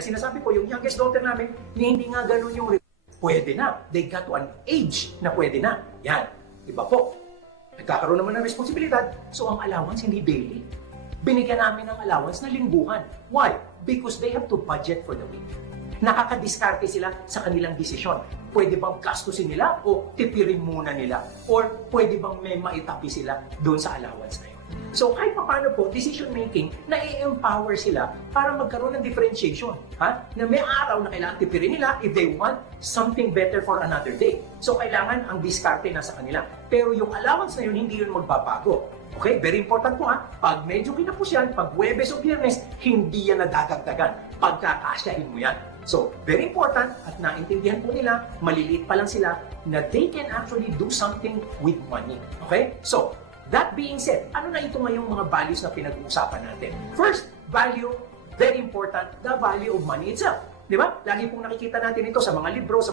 Sinasabi ko, yung youngest daughter namin, hindi nga ganun yung pwede na. They got to an age na pwede na. Yan. Iba po. Nagkakaroon naman ng responsibilidad, so ang allowance hindi daily. Binigyan namin ng allowance na lingguhan. Why? Because they have to budget for the week. Nakakadiskarte sila sa kanilang desisyon. Pwede bang gastusin nila o tipirin muna nila? Or pwede bang may maitapi sila doon sa allowance na yun? So kahit paano po, decision making, na-empower sila para magkaroon ng differentiation. Na may araw na kailangan tipirin nila if they want something better for another day. So kailangan ang diskarte na sa kanila. Pero yung allowance na yun, hindi yun magbabago. Okay? Very important po pag medyo kinapos yan, pag Huwebes o Biyernes, hindi yan nadadagdagan. Pagkakasyahin mo yan. So, very important at naintindihan po nila, maliliit pa lang sila, na they can actually do something with money. Okay? So, that being said, ano na ito ngayong mga values na pinag-uusapan natin? First, value, very important, the value of money itself. Di ba? Lagi pong nakikita natin ito sa mga libro, sa